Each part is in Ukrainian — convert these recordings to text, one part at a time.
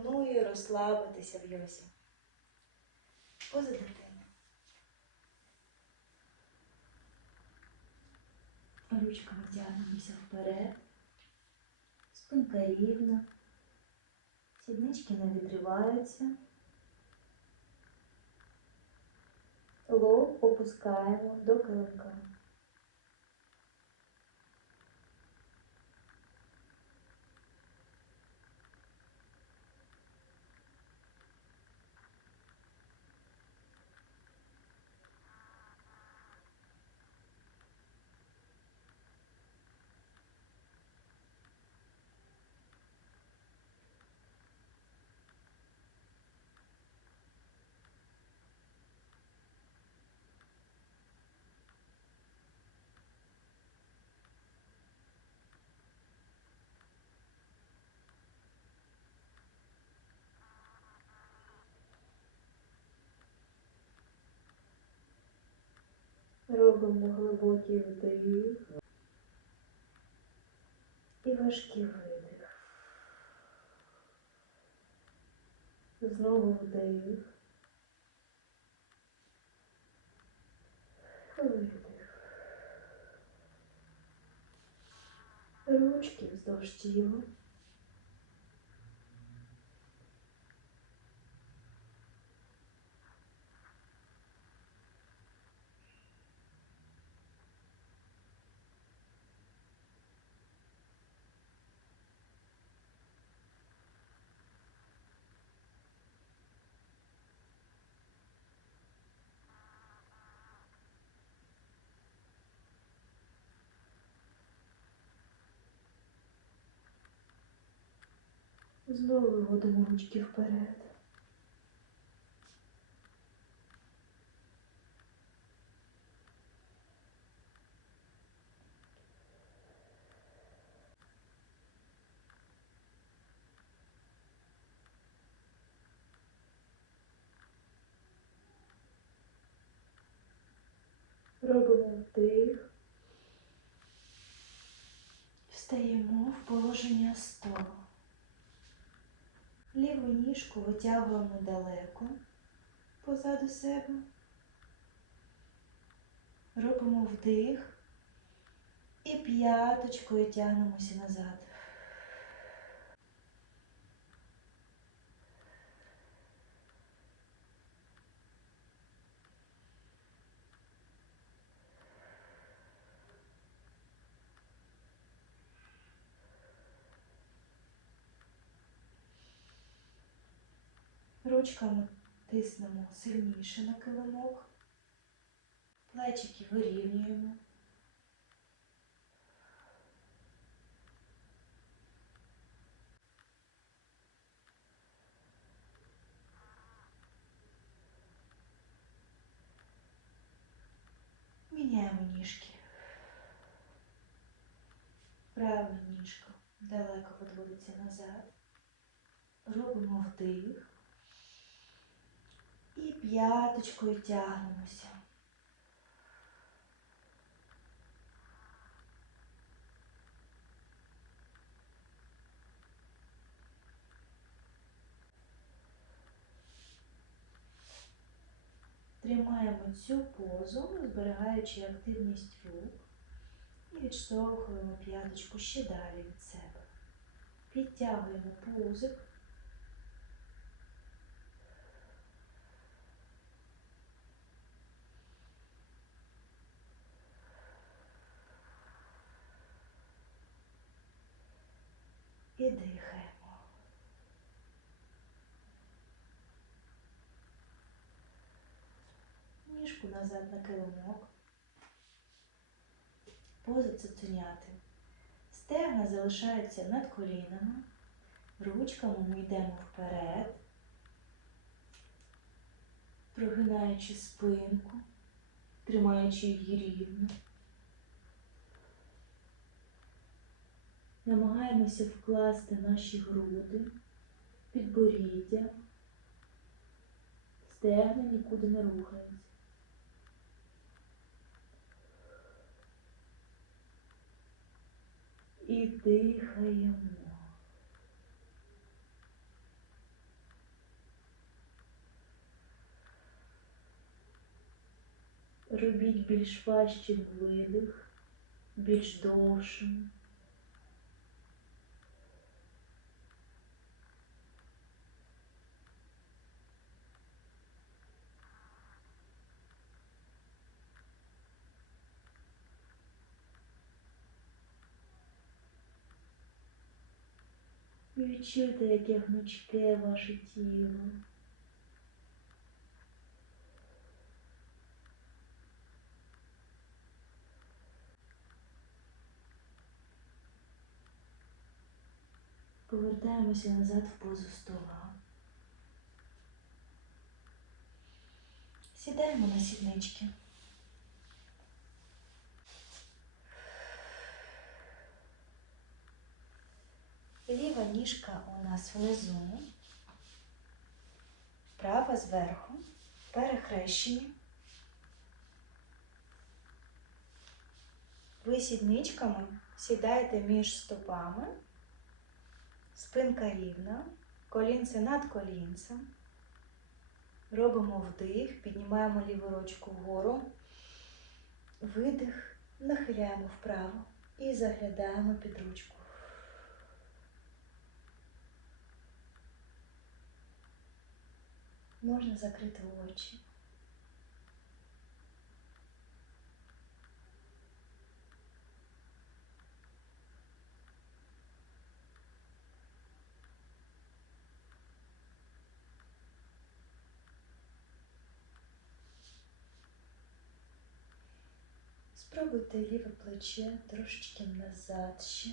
пропоную розслабитися в йозі. Поза дитини. Ручками тягнемося вперед. Спинка рівна. Сіднички не відриваються. Лоб опускаємо до килимка. Робимо глибокий вдих і важкий видих. Знову вдих. Видих. Ручки вздовж тіла. Знову виводимо ручки вперед. Робимо вдих. Встаємо в положення столу. Ніжку витягуємо далеко позаду себе. Робимо вдих і п'яточкою тягнемося назад. Ручками тиснемо сильніше на килимок. Плечики вирівнюємо. Міняємо ніжки. Права ніжка далеко відводиться назад. Робимо вдих. І п'яточкою тягнемося. Тримаємо цю позу, зберігаючи активність рук і відштовхуємо п'яточку ще далі від себе. Підтягуємо пузик. І дихаємо. Ніжку назад на килимок. Поза цуценяти. Стегна залишаються над колінами. Ручками ми йдемо вперед, прогинаючи спинку, тримаючи її рівно. намагаємося вкласти наші груди, підборіддя, стегни нікуди не рухаються. І дихаємо. Робіть більш важчий видих, більш довшим. І Відчуйте, яке гнучке ваше тіло. Повертаємося назад в позу стола. Сідаємо на сіднички. Ліва ніжка у нас внизу, права зверху, перехрещені. Ви сідничками сідаєте між стопами, спинка рівна, колінце над колінцем. Робимо вдих, піднімаємо ліву ручку вгору, видих, нахиляємо вправо. І заглядаємо під ручку. Можна закрити очі. Спробуйте ліве плече трошечки назад ще.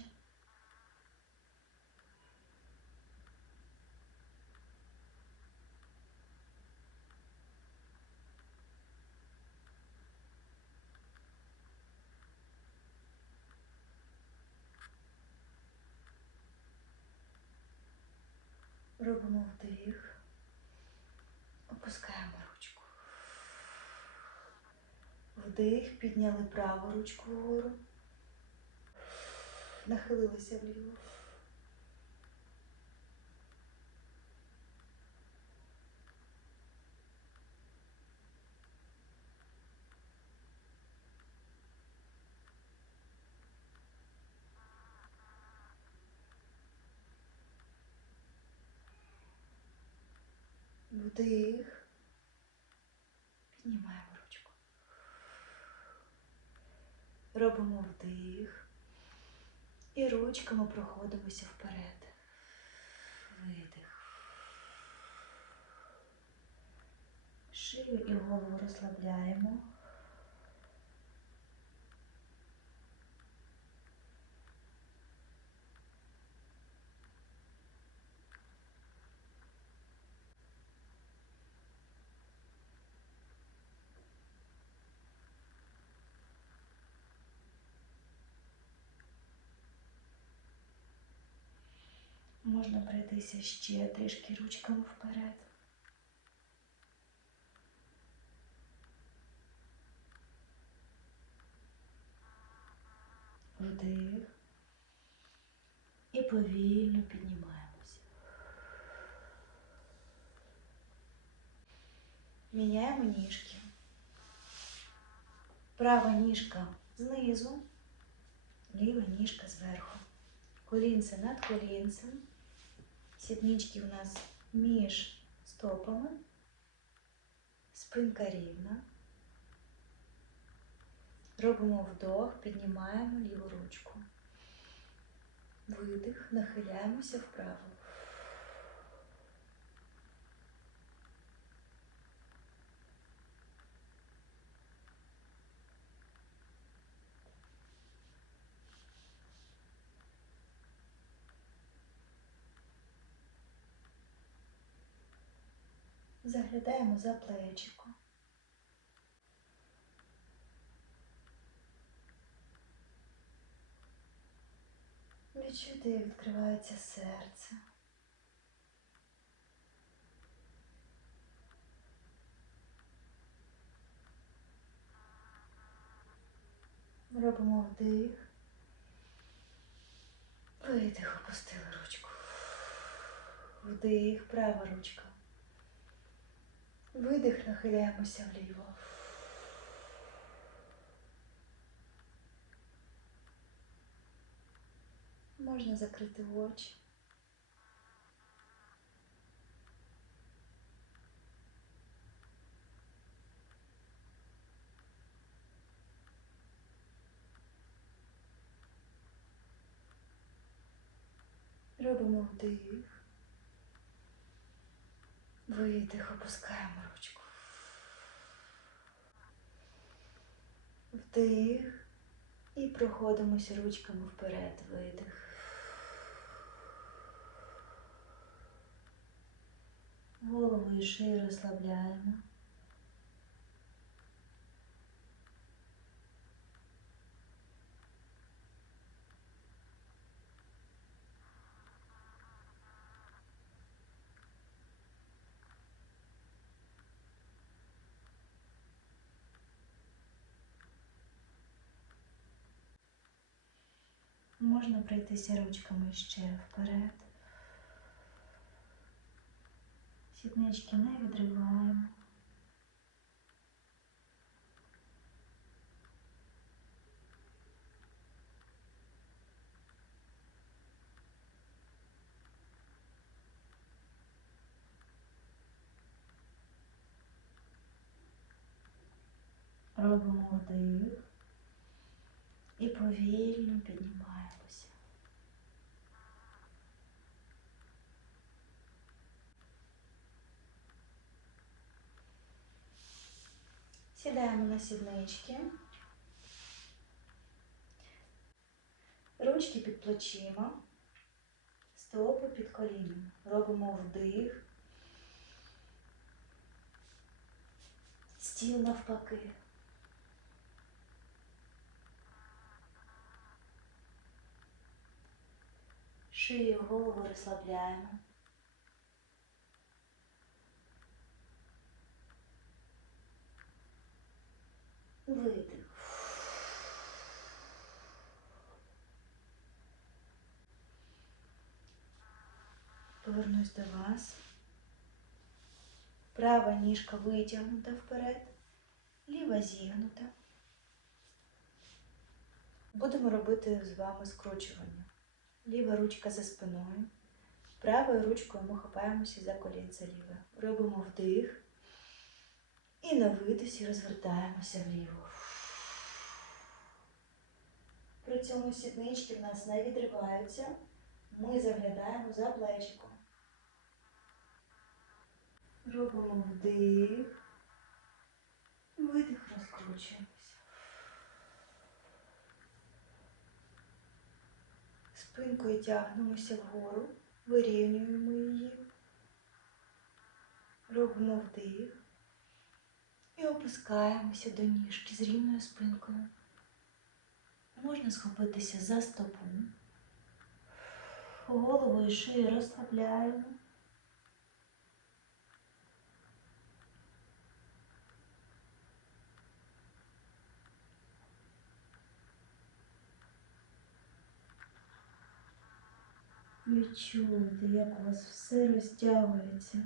Робимо вдих, опускаємо ручку. Вдих, підняли праву ручку вгору, нахилилися вліво. Вдих. Піднімаємо ручку. Робимо вдих. І ручками проходимося вперед. Видих. Шию і голову розслабляємо. Можна пройтися ще трішки ручками вперед. Вдих. І повільно піднімаємося. Міняємо ніжки. Права ніжка знизу, ліва ніжка зверху. Колінце над колінцем. Сіднички у нас між стопами. Спинка рівна. Робимо вдох, піднімаємо ліву ручку. Видих, нахиляємося вправо. Заглядаємо за плечико. Відчути, як відкривається серце. Робимо вдих. Видих, опустили ручку. Вдих, права ручка. Видих, нахиляємося вліво. Можна закрити очі. Робимо вдих. Видих, опускаємо ручку. Вдих. І проходимося ручками вперед. Видих. Голову і шию розслабляємо. Можна пройтися ручками ще вперед. Сіднички не відриваємо. Робимо вдих і повільно піднімаємося. Сідаємо на сіднички. Ручки під плечима, стопи під колінами. Робимо вдих. Стіл навпаки. Шию, голову розслабляємо. Видих. Повернусь до вас. Права ніжка витягнута вперед, ліва зігнута. Будемо робити з вами скручування. Ліва ручка за спиною. Правою ручкою ми хапаємося за колінце ліве. Робимо вдих. І на видосі розвертаємося вліво. При цьому сіднички в нас не відриваються. Ми заглядаємо за плечиком. Робимо вдих. Видих, розкручуємося. Спинкою тягнемося вгору, вирівнюємо її. Робимо вдих. І опускаємося до ніжки з рівною спинкою. Можна схопитися за стопу. Голову і шию розслабляємо. Відчуйте, як у вас все розтягується.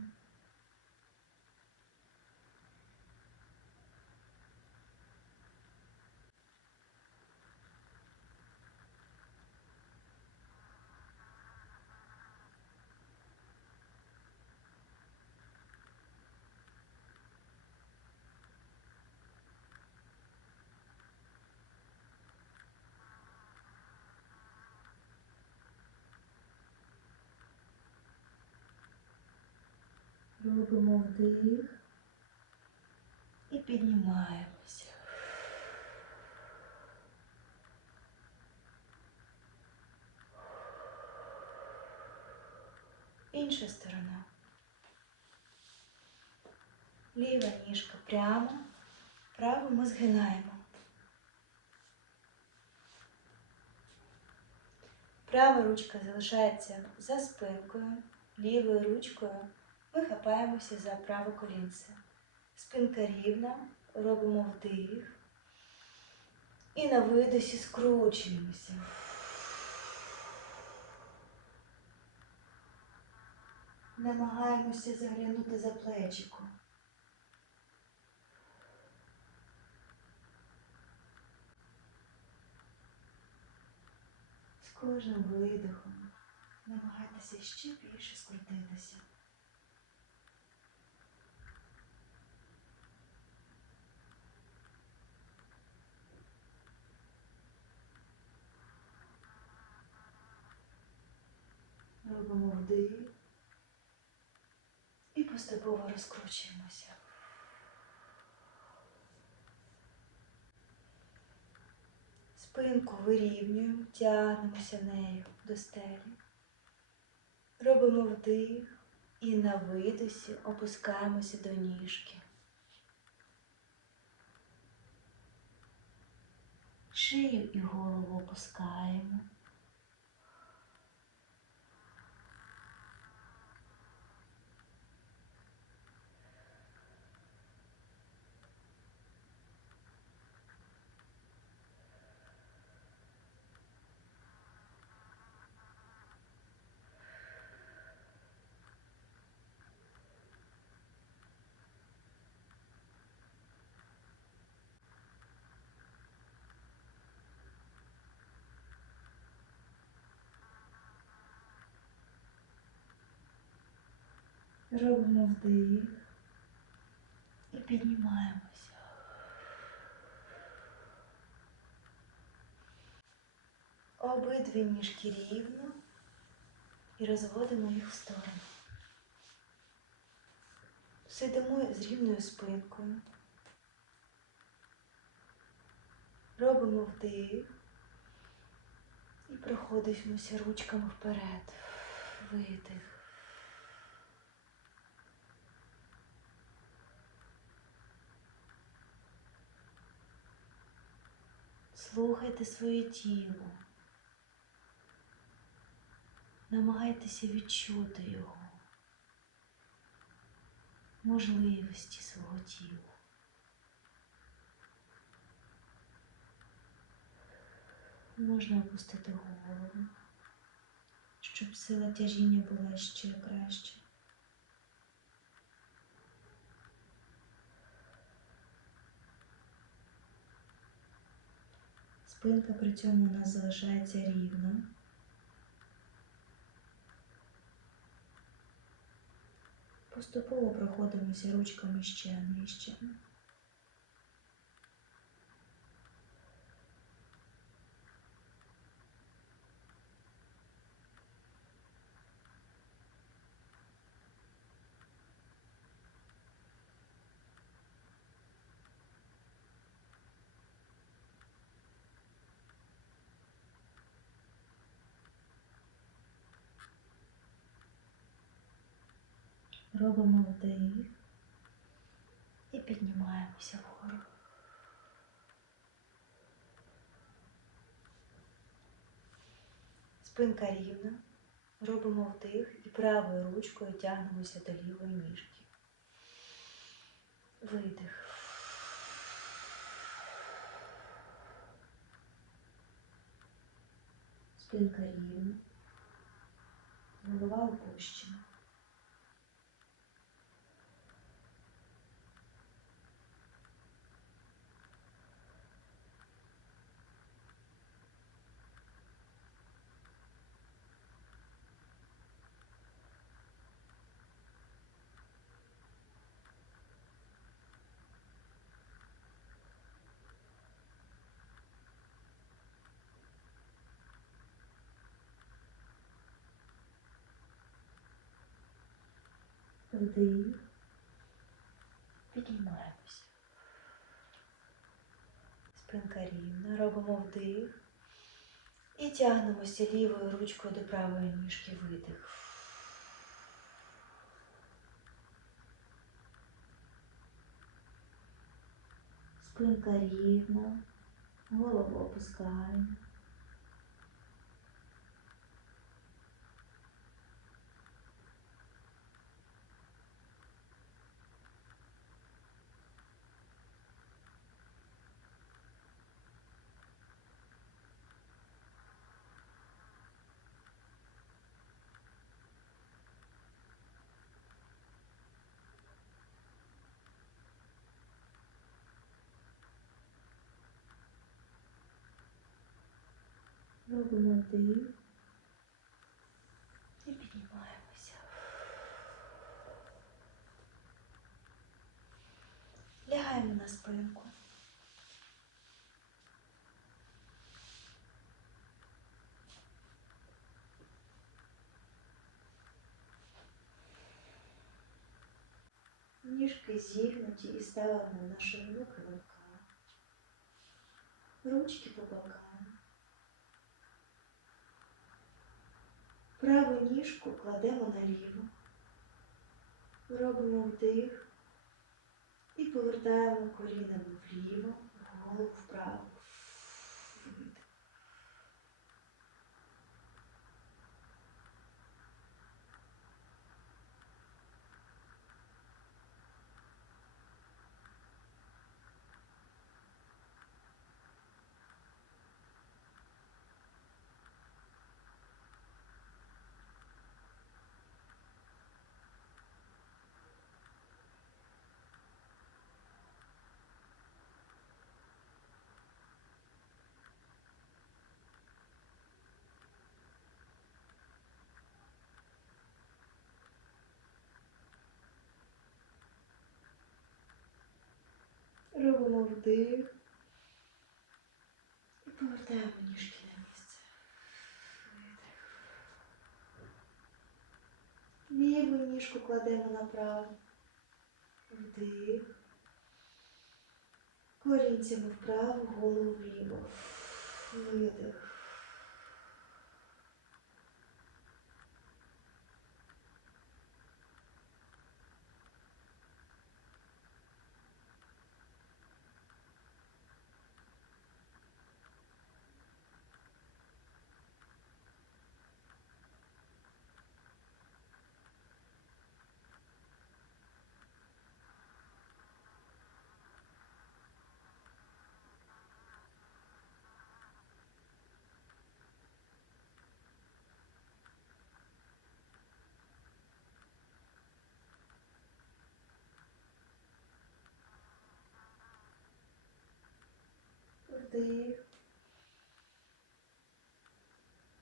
Робимо вдих і піднімаємося. Інша сторона. Ліва ніжка прямо, праву ми згинаємо. Права ручка залишається за спинкою, лівою ручкою ми хапаємося за праве колінце. Спинка рівна, робимо вдих. І на видосі скручуємося. Намагаємося заглянути за плечико. кожним видихом намагайтеся ще більше скрутитися. Робимо вдих і поступово розкручуємося. Спинку вирівнюємо, тягнемося нею до стелі. Робимо вдих і на видосі опускаємося до ніжки. Шию і голову опускаємо. Робимо вдих і піднімаємося. Обидві ніжки рівно і розводимо їх в сторону. Сидимо з рівною спинкою. Робимо вдих і проходимося ручками вперед. Видих. Слухайте своє тіло. Намагайтеся відчути його, можливості свого тіла. Можна опустити голову, щоб сила тяжіння була ще краще. Спинка при цьому у нас залишається рівна. Поступово проходимося ручками ще нижче. Робимо вдих і піднімаємося вгору. Спинка рівна. Робимо вдих і правою ручкою тягнемося до лівої ніжки. Видих. Спинка рівна. Голова опущена. Вдих. Підіймаємося. Спинка рівна. Робимо вдих. І тягнемося лівою ручкою до правої ніжки видих. Спинка рівна. Голову опускаємо. Робимо вдих. І піднімаємося. Лягаємо на спинку. Ніжки зігнуті і ставимо на широке рука. Ручки по бокам. Праву ніжку кладемо на ліву. Робимо вдих і повертаємо коліна вліво, голову вправо. Видих. Робимо вдих і повертаємо ніжки на місце. Видих. Ліву ніжку кладемо направо. Вдих. Корінцями вправо, голову вліво. Видих. Вдих.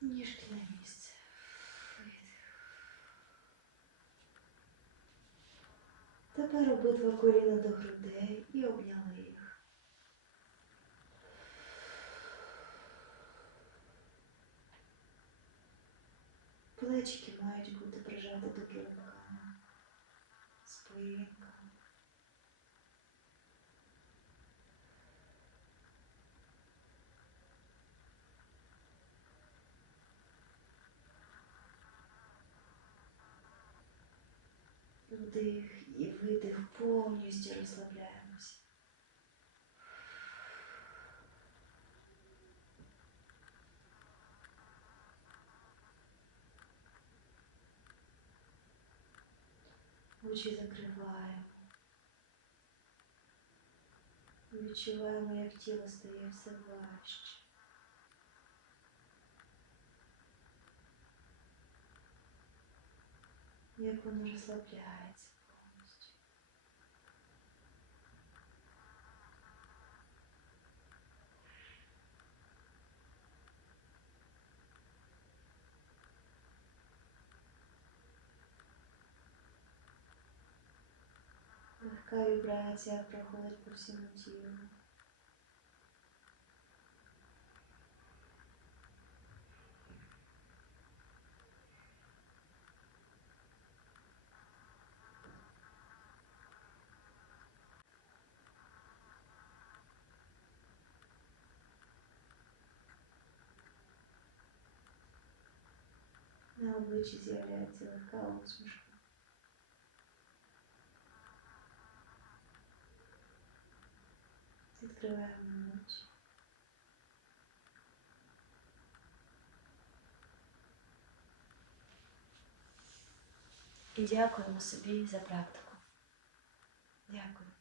Ніжки на місце. Тепер обидва коліна до грудей і обняли їх. Плечики мають бути прижаті до килимка. Спинка. Вдих і видих повністю розслабляємося. Очі закриваємо. Відчуваємо, як тіло стає все важче. Як воно розслабляється повністю. Легка вібрація проходить по всьому тілу. На обличчі з'являється легка усмішка. Відкриваємо очі. І дякуємо собі за практику. Дякую.